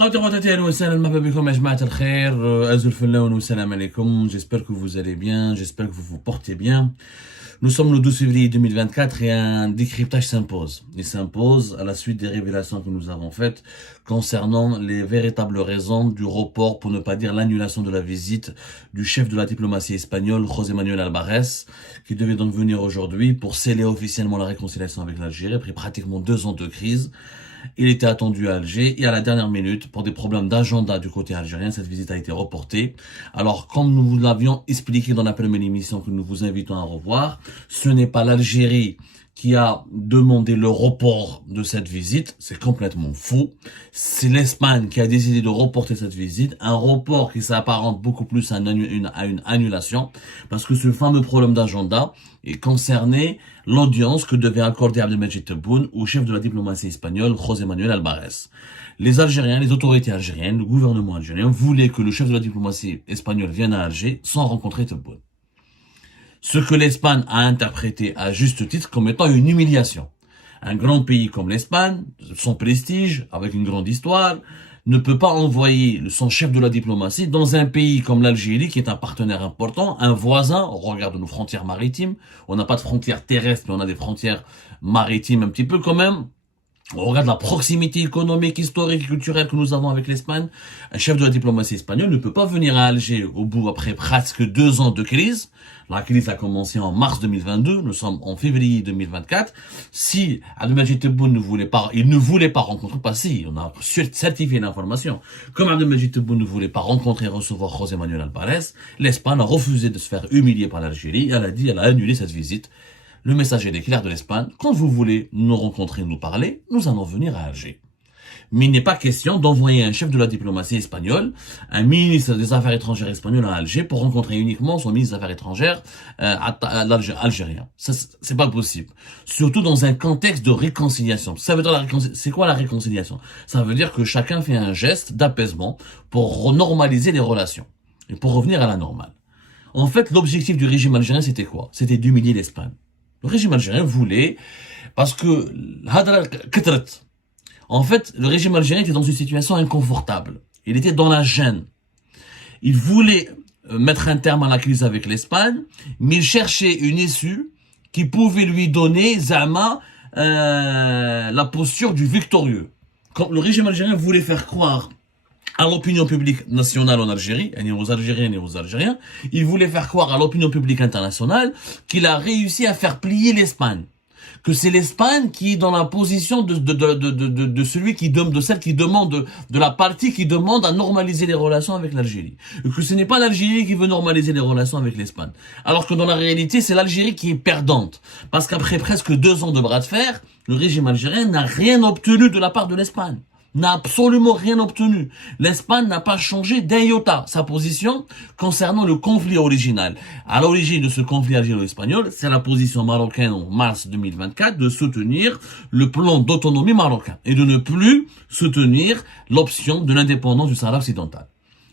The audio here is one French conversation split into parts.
خواتي خواتاتي اهلا وسهلا مرحبا بكم يا جماعة الخير ازول فلاون والسلام عليكم. J'espère que vous allez bien, j'espère que vous vous portez bien. Nous sommes le 12 février 2024 et un décryptage s'impose. Il s'impose à la suite des révélations que nous avons faites concernant les véritables raisons du report, pour ne pas dire l'annulation de la visite du chef de la diplomatie espagnole, José Manuel Albares, qui devait donc venir aujourd'hui pour sceller officiellement la réconciliation avec l'Algérie après pratiquement 2 ans de crise. Il était attendu à Alger et à la dernière minute, pour des problèmes d'agenda du côté algérien, cette visite a été reportée. Alors, comme nous vous l'avions expliqué dans la première émission que nous vous invitons à revoir, ce n'est pas l'Algérie qui a demandé le report de cette visite, c'est complètement faux. C'est l'Espagne qui a décidé de reporter cette visite, un report qui s'apparente beaucoup plus à une annulation, parce que ce fameux problème d'agenda concernait l'audience que devait accorder Abdelmadjid Tebboune au chef de la diplomatie espagnole, José Manuel Albares. Les Algériens, les autorités algériennes, le gouvernement algérien voulaient que le chef de la diplomatie espagnole vienne à Alger sans rencontrer Tebboune. Ce que l'Espagne a interprété à juste titre comme étant une humiliation. Un grand pays comme l'Espagne, son prestige, avec une grande histoire, ne peut pas envoyer son chef de la diplomatie dans un pays comme l'Algérie, qui est un partenaire important, un voisin au regard de nos frontières maritimes. On n'a pas de frontières terrestres, mais on a des frontières maritimes un petit peu quand même. On regarde la proximité économique, historique et culturelle que nous avons avec l'Espagne. Un chef de la diplomatie espagnole ne peut pas venir à Alger au bout après presque 2 ans de crise. La crise a commencé en mars 2022, nous sommes en février 2024. Si Abdelmadjid Tebboune ne voulait pas rencontrer, on a certifié l'information. Comme Abdelmadjid Tebboune ne voulait pas rencontrer et recevoir José Manuel Albares, l'Espagne a refusé de se faire humilier par l'Algérie. Elle a annulé cette visite. Le message est clair de l'Espagne: quand vous voulez nous rencontrer, nous parler, nous allons venir à Alger. Mais il n'est pas question d'envoyer un chef de la diplomatie espagnole, un ministre des Affaires étrangères espagnol à Alger pour rencontrer uniquement son ministre des Affaires étrangères algérien. Ça, c'est pas possible. Surtout dans un contexte de réconciliation. Ça veut dire c'est quoi la réconciliation? Ça veut dire que chacun fait un geste d'apaisement pour normaliser les relations et pour revenir à la normale. En fait, l'objectif du régime algérien, c'était quoi? C'était d'humilier l'Espagne. Le régime algérien voulait, parce que en fait, le régime algérien était dans une situation inconfortable. Il était dans la gêne. Il voulait mettre un terme à la crise avec l'Espagne, mais il cherchait une issue qui pouvait lui donner, la posture du victorieux. Quand le régime algérien voulait faire croire à l'opinion publique nationale en Algérie, et aux Algériennes et aux Algériens, il voulait faire croire à l'opinion publique internationale qu'il a réussi à faire plier l'Espagne. Que c'est l'Espagne qui est dans la position de celle qui demande, de la partie qui demande à normaliser les relations avec l'Algérie. Et que ce n'est pas l'Algérie qui veut normaliser les relations avec l'Espagne. Alors que dans la réalité, c'est l'Algérie qui est perdante. Parce qu'après presque 2 ans de bras de fer, le régime algérien n'a rien obtenu de la part de l'Espagne. N'a absolument rien obtenu. L'Espagne n'a pas changé d'un iota sa position concernant le conflit original. À l'origine de ce conflit algéro-espagnol, c'est la position marocaine en mars 2024 de soutenir le plan d'autonomie marocain et de ne plus soutenir l'option de l'indépendance du Sahara occidental.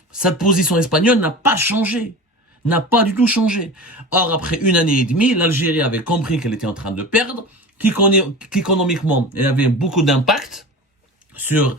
Cette position espagnole n'a pas changé. N'a pas du tout changé. Or, après 1 année et demie, l'Algérie avait compris qu'elle était en train de perdre, qu'économiquement, elle avait beaucoup d'impact sur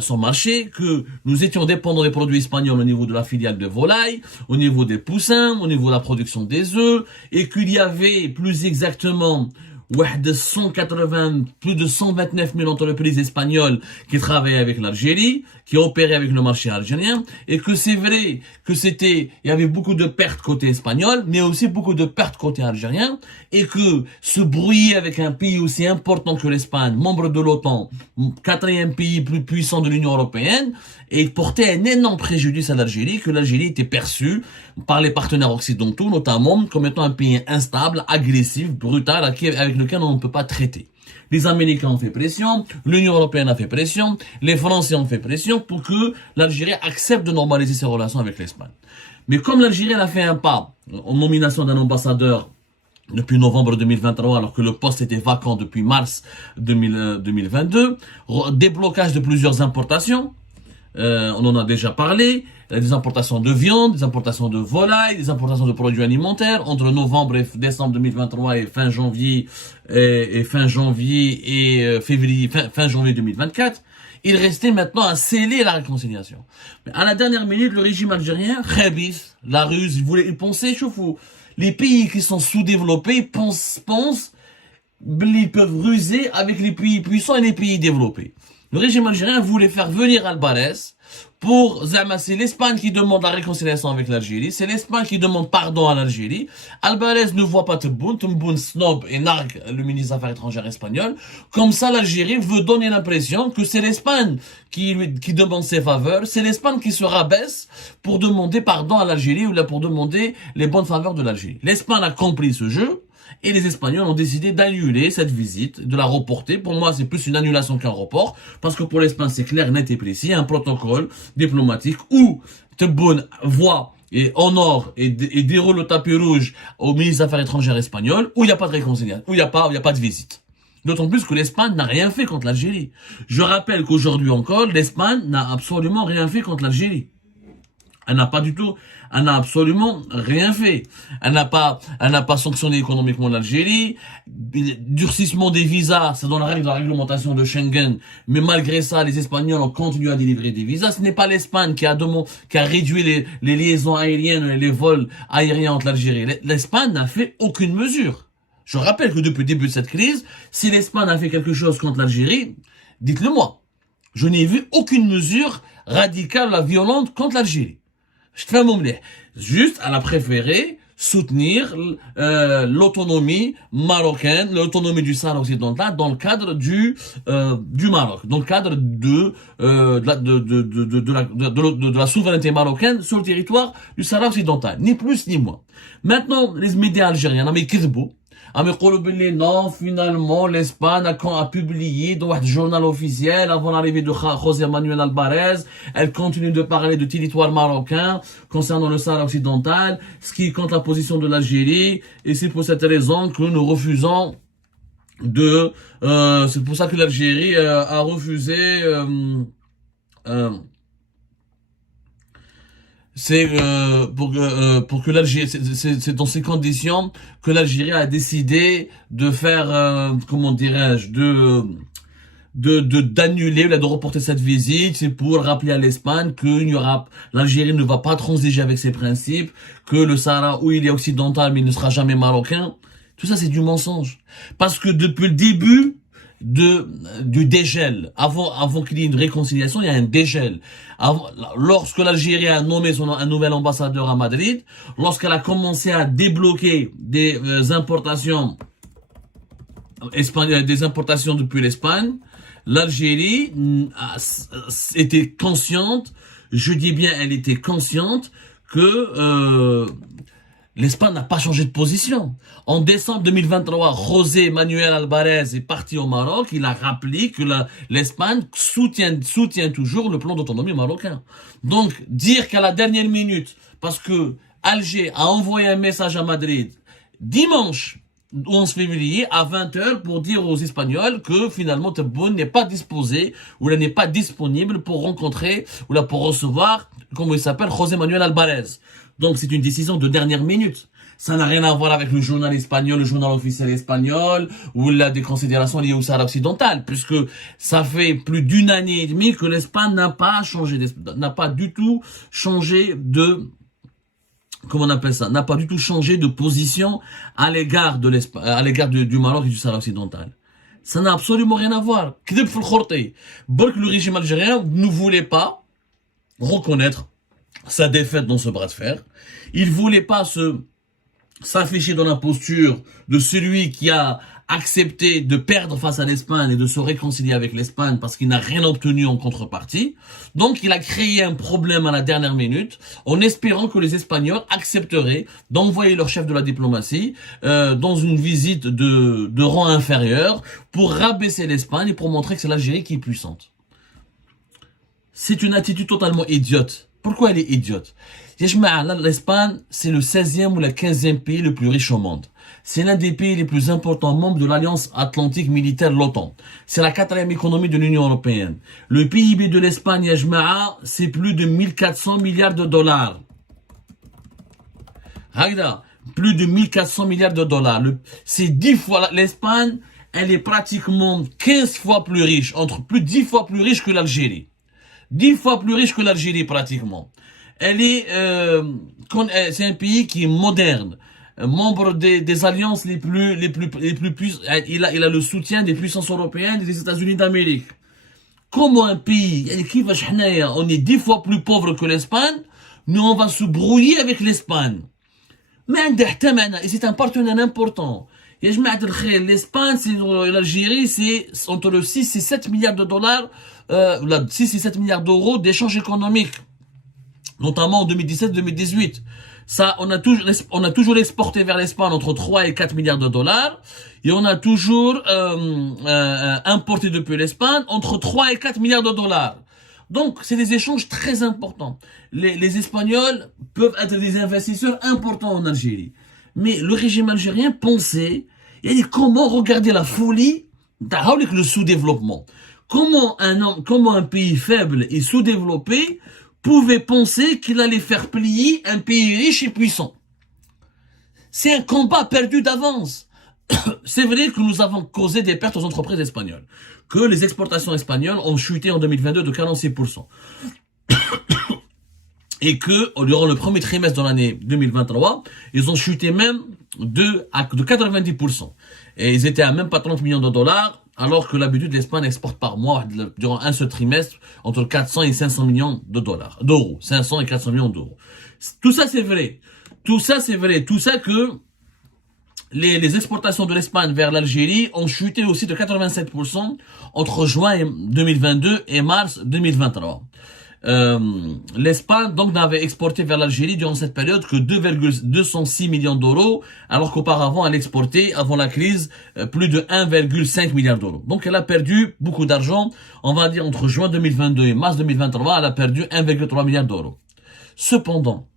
son marché, que nous étions dépendants des produits espagnols au niveau de la filiale de volaille, au niveau des poussins, au niveau de la production des œufs, et qu'il y avait plus exactement plus de 129 000 entreprises espagnoles qui travaillaient avec l'Algérie, qui opéraient avec le marché algérien, et que c'est vrai que il y avait beaucoup de pertes côté espagnol, mais aussi beaucoup de pertes côté algérien, et que se brouiller avec un pays aussi important que l'Espagne, membre de l'OTAN, 4e pays plus puissant de l'Union européenne, et portait un énorme préjudice à l'Algérie, que l'Algérie était perçue par les partenaires occidentaux, notamment comme étant un pays instable, agressif, brutal, avec lequel on ne peut pas traiter. Les Américains ont fait pression, l'Union européenne a fait pression, les Français ont fait pression pour que l'Algérie accepte de normaliser ses relations avec l'Espagne. Mais comme l'Algérie a fait un pas en nomination d'un ambassadeur depuis novembre 2023, alors que le poste était vacant depuis mars 2022, déblocage de plusieurs importations, on en a déjà parlé, des importations de viande, des importations de volaille, des importations de produits alimentaires entre novembre et décembre 2023 et fin janvier et février, fin janvier 2024. Il restait maintenant à sceller la réconciliation. Mais à la dernière minute, le régime algérien, Khabith, la ruse, il pensait, chauffe-vous, les pays qui sont sous-développés pensent ils peuvent ruser avec les pays puissants et les pays développés. Le régime algérien voulait faire venir Albarès pour Zama, c'est l'Espagne qui demande la réconciliation avec l'Algérie, c'est l'Espagne qui demande pardon à l'Algérie. Albarès ne voit pas Tebboune snob et nargue le ministre des Affaires étrangères espagnol. Comme ça, l'Algérie veut donner l'impression que c'est l'Espagne qui demande ses faveurs, c'est l'Espagne qui se rabaisse pour demander pardon à l'Algérie ou là pour demander les bonnes faveurs de l'Algérie. L'Espagne a compris ce jeu. Et les Espagnols ont décidé d'annuler cette visite, de la reporter. Pour moi, c'est plus une annulation qu'un report, parce que pour l'Espagne, c'est clair, net et précis. Il y a un protocole diplomatique où Tebboune voit et honore et déroule le tapis rouge au ministre des Affaires étrangères espagnol, où il n'y a pas de réconciliation, où il n'y a pas de visite. D'autant plus que l'Espagne n'a rien fait contre l'Algérie. Je rappelle qu'aujourd'hui encore, l'Espagne n'a absolument rien fait contre l'Algérie. Elle n'a absolument rien fait. Elle n'a pas sanctionné économiquement l'Algérie. Durcissement des visas, c'est dans la règle de la réglementation de Schengen. Mais malgré ça, les Espagnols ont continué à délivrer des visas. Ce n'est pas l'Espagne qui a réduit les liaisons aériennes et les vols aériens entre l'Algérie. L'Espagne n'a fait aucune mesure. Je rappelle que depuis le début de cette crise, si l'Espagne a fait quelque chose contre l'Algérie, dites-le moi. Je n'ai vu aucune mesure radicale ou violente contre l'Algérie. Juste, elle a préféré soutenir l'autonomie marocaine, l'autonomie du Sahara occidental dans le cadre du Maroc, dans le cadre de la souveraineté marocaine sur le territoire du Sahara occidental, ni plus ni moins. Maintenant, les médias algériens, mais non, finalement, l'Espagne a publié dans un journal officiel avant l'arrivée de José Manuel Albarès. Elle continue de parler du territoire marocain concernant le Sahara occidental, ce qui compte la position de l'Algérie. Et c'est pour cette raison que nous refusons c'est pour ça que l'Algérie a refusé pour que l'Algérie, c'est dans ces conditions que l'Algérie a décidé de faire, comment dirais-je, d'annuler ou de reporter cette visite. C'est pour rappeler à l'Espagne l'Algérie ne va pas transiger avec ses principes, que le Sahara, oui, il est occidental, mais il ne sera jamais marocain. Tout ça, c'est du mensonge. Parce que depuis le début du dégel, avant qu'il y ait une réconciliation, il y a un dégel. Lorsque l'Algérie a nommé un nouvel ambassadeur à Madrid, lorsqu'elle a commencé à débloquer des importations depuis l'Espagne, l'Algérie était consciente, je dis bien elle était consciente que l'Espagne n'a pas changé de position. En décembre 2023, José Manuel Albarès est parti au Maroc. Il a rappelé que l'Espagne soutient toujours le plan d'autonomie marocain. Donc, dire qu'à la dernière minute, parce que Alger a envoyé un message à Madrid dimanche 11 février à 20h pour dire aux Espagnols que finalement Tebboune n'est pas disposé ou n'est pas disponible pour rencontrer ou là pour recevoir, comment il s'appelle, José Manuel Albarès. Donc c'est une décision de dernière minute. Ça n'a rien à voir avec le journal espagnol, le journal officiel espagnol, ou des considérations liées au Sahara occidental, puisque ça fait plus d'une année et demie que l'Espagne n'a pas du tout changé comment on appelle ça, n'a pas du tout changé de position à l'égard du Maroc et du Sahara occidental. Ça n'a absolument rien à voir. Le régime algérien ne voulait pas reconnaître sa défaite dans ce bras de fer. Il voulait pas s'afficher dans la posture de celui qui a accepté de perdre face à l'Espagne et de se réconcilier avec l'Espagne parce qu'il n'a rien obtenu en contrepartie. Donc il a créé un problème à la dernière minute en espérant que les Espagnols accepteraient d'envoyer leur chef de la diplomatie dans une visite de rang inférieur pour rabaisser l'Espagne et pour montrer que c'est l'Algérie qui est puissante. C'est une attitude totalement idiote. Pourquoi elle est idiote? L'Espagne, c'est le 16e ou le 15e pays le plus riche au monde. C'est l'un des pays les plus importants membres de l'Alliance Atlantique Militaire, l'OTAN. C'est la quatrième économie de l'Union Européenne. Le PIB de l'Espagne, ya jma'a, c'est plus de 1400 milliards de dollars. Regarde, plus de 1400 milliards de dollars. C'est 10 fois, l'Espagne, elle est pratiquement 15 fois plus riche, entre plus de 10 fois plus riche que l'Algérie. 10 fois plus riche que l'Algérie pratiquement. C'est un pays qui est moderne, membre des alliances les plus puissantes. Il a le soutien des puissances européennes et des États-Unis d'Amérique. Comment un pays, on est 10 fois plus pauvre que l'Espagne, nous on va se brouiller avec l'Espagne. Mais c'est un partenaire important. L'Espagne, l'Algérie, c'est entre 6 et 7 milliards de dollars, 6 et 7 milliards d'euros d'échanges économiques, notamment en 2017-2018. Ça, on a toujours exporté vers l'Espagne entre 3 et 4 milliards de dollars, et on a toujours importé depuis l'Espagne entre 3 et 4 milliards de dollars. Donc, c'est des échanges très importants. Les Espagnols peuvent être des investisseurs importants en Algérie. Mais le régime algérien pensait, comment regarder la folie, le sous-développement. Comment un pays faible et sous-développé pouvait penser qu'il allait faire plier un pays riche et puissant. C'est un combat perdu d'avance. C'est vrai que nous avons causé des pertes aux entreprises espagnoles, que les exportations espagnoles ont chuté en 2022 de 46%. Et que, durant le premier trimestre de l'année 2023, ils ont chuté même de 90%. Et ils étaient à même pas 30 millions de dollars, alors que l'habitude, l'Espagne exporte par mois, durant un seul trimestre, entre 400 et 500 millions de dollars, d'euros. 500 et 400 millions d'euros. Tout ça, c'est vrai. Tout ça, c'est vrai. Tout ça que les exportations de l'Espagne vers l'Algérie ont chuté aussi de 87% entre juin 2022 et mars 2023. L'Espagne donc n'avait exporté vers l'Algérie durant cette période que 2,206 millions d'euros, alors qu'auparavant elle exportait avant la crise plus de 1,5 milliard d'euros. Donc elle a perdu beaucoup d'argent, on va dire entre juin 2022 et mars 2023, elle a perdu 1,3 milliard d'euros. Cependant,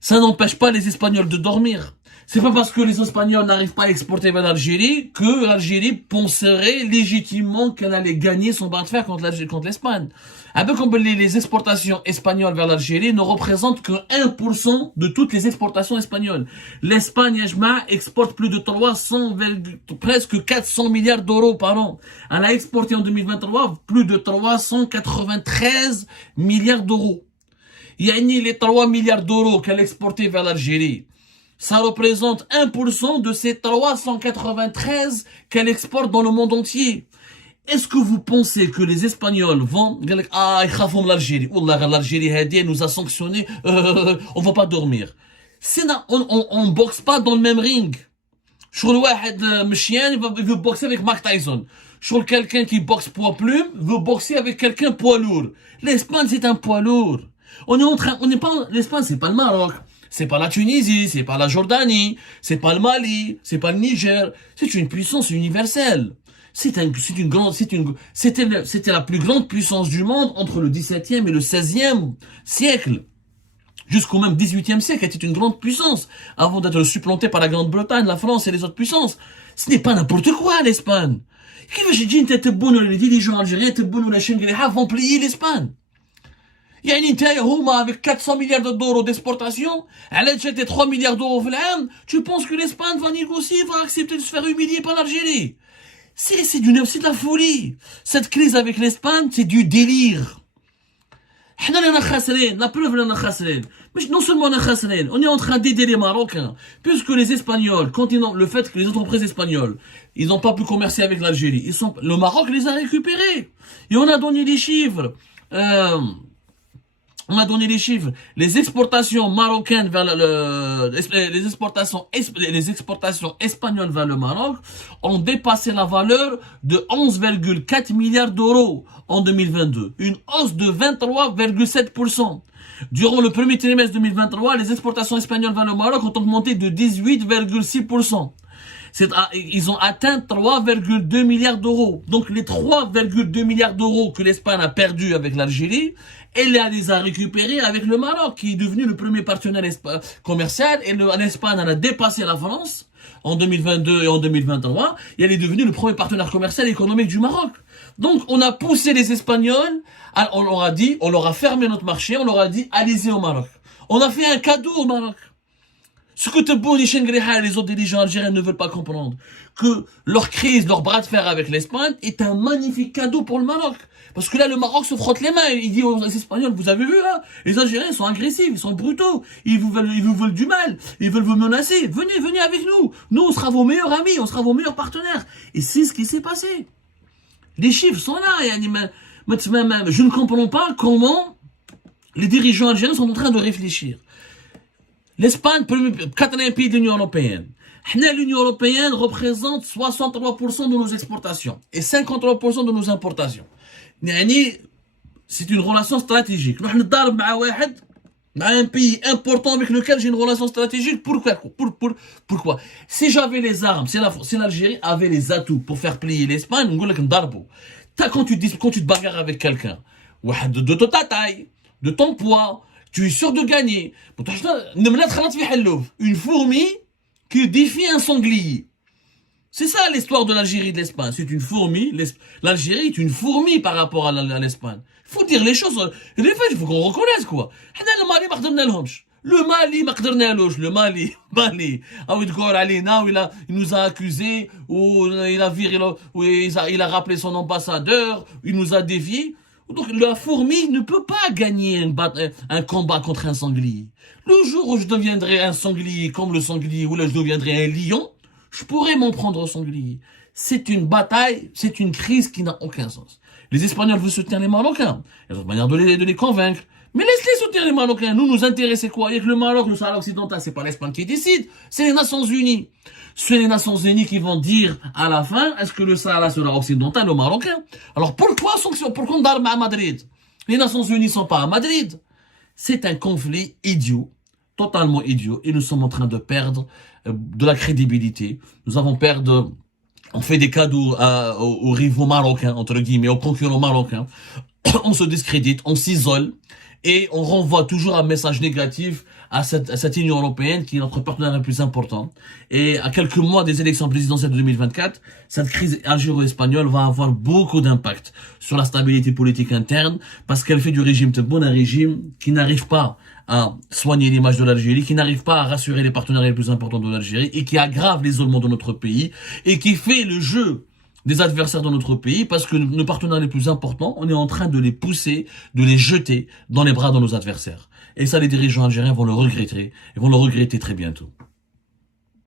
ça n'empêche pas les Espagnols de dormir. C'est pas parce que les Espagnols n'arrivent pas à exporter vers l'Algérie que l'Algérie penserait légitimement qu'elle allait gagner son bras de fer contre l'Espagne. Un peu comme les exportations espagnoles vers l'Algérie ne représentent que 1% de toutes les exportations espagnoles. L'Espagne, exporte plus de presque 400 milliards d'euros par an. Elle a exporté en 2023 plus de 393 milliards d'euros. Il y a les 3 milliards d'euros qu'elle a exporté vers l'Algérie. Ça représente 1% de ces 393 qu'elle exporte dans le monde entier. Est-ce que vous pensez que les Espagnols vont... ils crafont l'Algérie. L'Algérie nous a sanctionnés. On va pas dormir. On boxe pas dans le même ring. Il veut boxer avec Mike Tyson. Quelqu'un qui boxe poids plume veut boxer avec quelqu'un poids lourd. L'Espagne, c'est un poids lourd. L'Espagne, c'est pas le Maroc. C'est pas la Tunisie, c'est pas la Jordanie, c'est pas le Mali, c'est pas le Niger. C'est une puissance universelle. C'était la plus grande puissance du monde entre le 17e et le 16e siècle. Jusqu'au même 18e siècle, elle était une grande puissance. Avant d'être supplantée par la Grande-Bretagne, la France et les autres puissances. Ce n'est pas n'importe quoi, l'Espagne. Les dirigeants algériens vont plier l'Espagne. Avec 400 milliards d'euros d'exportation, elle a jeté 3 milliards d'euros au l'an, tu penses que l'Espagne va négocier, va accepter de se faire humilier par l'Algérie? C'est de la folie. Cette crise avec l'Espagne, c'est du délire. La preuve, mais non seulement on est en train d'aider les Marocains, puisque les Espagnols, le fait que les entreprises espagnoles, ils n'ont pas pu commercer avec l'Algérie, le Maroc les a récupérés. Et on a donné des chiffres. Les exportations marocaines vers les exportations espagnoles vers le Maroc ont dépassé la valeur de 11,4 milliards d'euros en 2022. Une hausse de 23,7%. Durant le premier trimestre 2023, les exportations espagnoles vers le Maroc ont augmenté de 18,6%. Ils ont atteint 3,2 milliards d'euros. Donc les 3,2 milliards d'euros que l'Espagne a perdu avec l'Algérie, elle les a récupérés avec le Maroc, qui est devenu le premier partenaire commercial. Et l'Espagne a dépassé la France en 2022 et en 2023. Et elle est devenue le premier partenaire commercial et économique du Maroc. Donc on a poussé les Espagnols, on leur a fermé notre marché, on leur a dit allez-y au Maroc. On a fait un cadeau au Maroc. Ce que les autres dirigeants algériens ne veulent pas comprendre, que leur crise, leur bras de fer avec l'Espagne est un magnifique cadeau pour le Maroc. Parce que là, le Maroc se frotte les mains. Il dit aux Espagnols, vous avez vu là, les Algériens sont agressifs, ils sont brutaux, ils vous veulent du mal, ils veulent vous menacer. Venez avec nous. Nous, on sera vos meilleurs amis, on sera vos meilleurs partenaires. Et c'est ce qui s'est passé. Les chiffres sont là. Je ne comprends pas comment les dirigeants algériens sont en train de réfléchir. L'Espagne, quatrième pays de l'Union européenne. L'Union européenne représente 63% de nos exportations et 53% de nos importations. C'est une relation stratégique. Nous sommes un pays important avec lequel j'ai une relation stratégique. Pourquoi? Si j'avais les armes, si l'Algérie avait les atouts pour faire plier l'Espagne, quand tu te bagarres avec quelqu'un, de ta taille, de ton poids, tu es sûr de gagner. Une fourmi qui défie un sanglier. C'est ça l'histoire de l'Algérie et de l'Espagne. C'est une fourmi. L'Algérie est une fourmi par rapport à l'Espagne. Il faut dire les choses. Les faits, il faut qu'on reconnaisse quoi. Le Mali, le Mali. Il nous a accusés, ou il a rappelé son ambassadeur, il nous a défiés. Donc la fourmi ne peut pas gagner un combat contre un sanglier. Le jour où je deviendrai un sanglier comme le sanglier, ou là je deviendrai un lion, je pourrais m'en prendre au sanglier. C'est une bataille, c'est une crise qui n'a aucun sens. Les Espagnols veulent soutenir les Marocains. Il y a d'autres manières de les convaincre. Mais laisse-les soutenir les Marocains. Nous intéressons quoi? Avec le Maroc, le Sahara occidental, c'est pas l'Espagne qui décide, c'est les Nations Unies. C'est les Nations Unies qui vont dire à la fin, est-ce que le Sahara sera occidental ou marocain? Alors pourquoi on d'armes à Madrid? Les Nations Unies sont pas à Madrid. C'est un conflit idiot, totalement idiot, et nous sommes en train de perdre de la crédibilité. On fait des cadeaux aux rivaux marocains, entre guillemets, aux concurrents marocains. On se discrédite, on s'isole, et on renvoie toujours un message négatif à cette Union européenne qui est notre partenaire le plus important. Et à quelques mois des élections présidentielles de 2024, cette crise algéro-espagnole va avoir beaucoup d'impact sur la stabilité politique interne parce qu'elle fait du régime Tebboune un régime qui n'arrive pas à soigner l'image de l'Algérie, qui n'arrive pas à rassurer les partenaires les plus importants de l'Algérie et qui aggrave l'isolement de notre pays et qui fait le jeu des adversaires dans notre pays parce que nos partenaires les plus importants, on est en train de les pousser, de les jeter dans les bras de nos adversaires. Et ça, les dirigeants algériens vont le regretter, et vont le regretter très bientôt.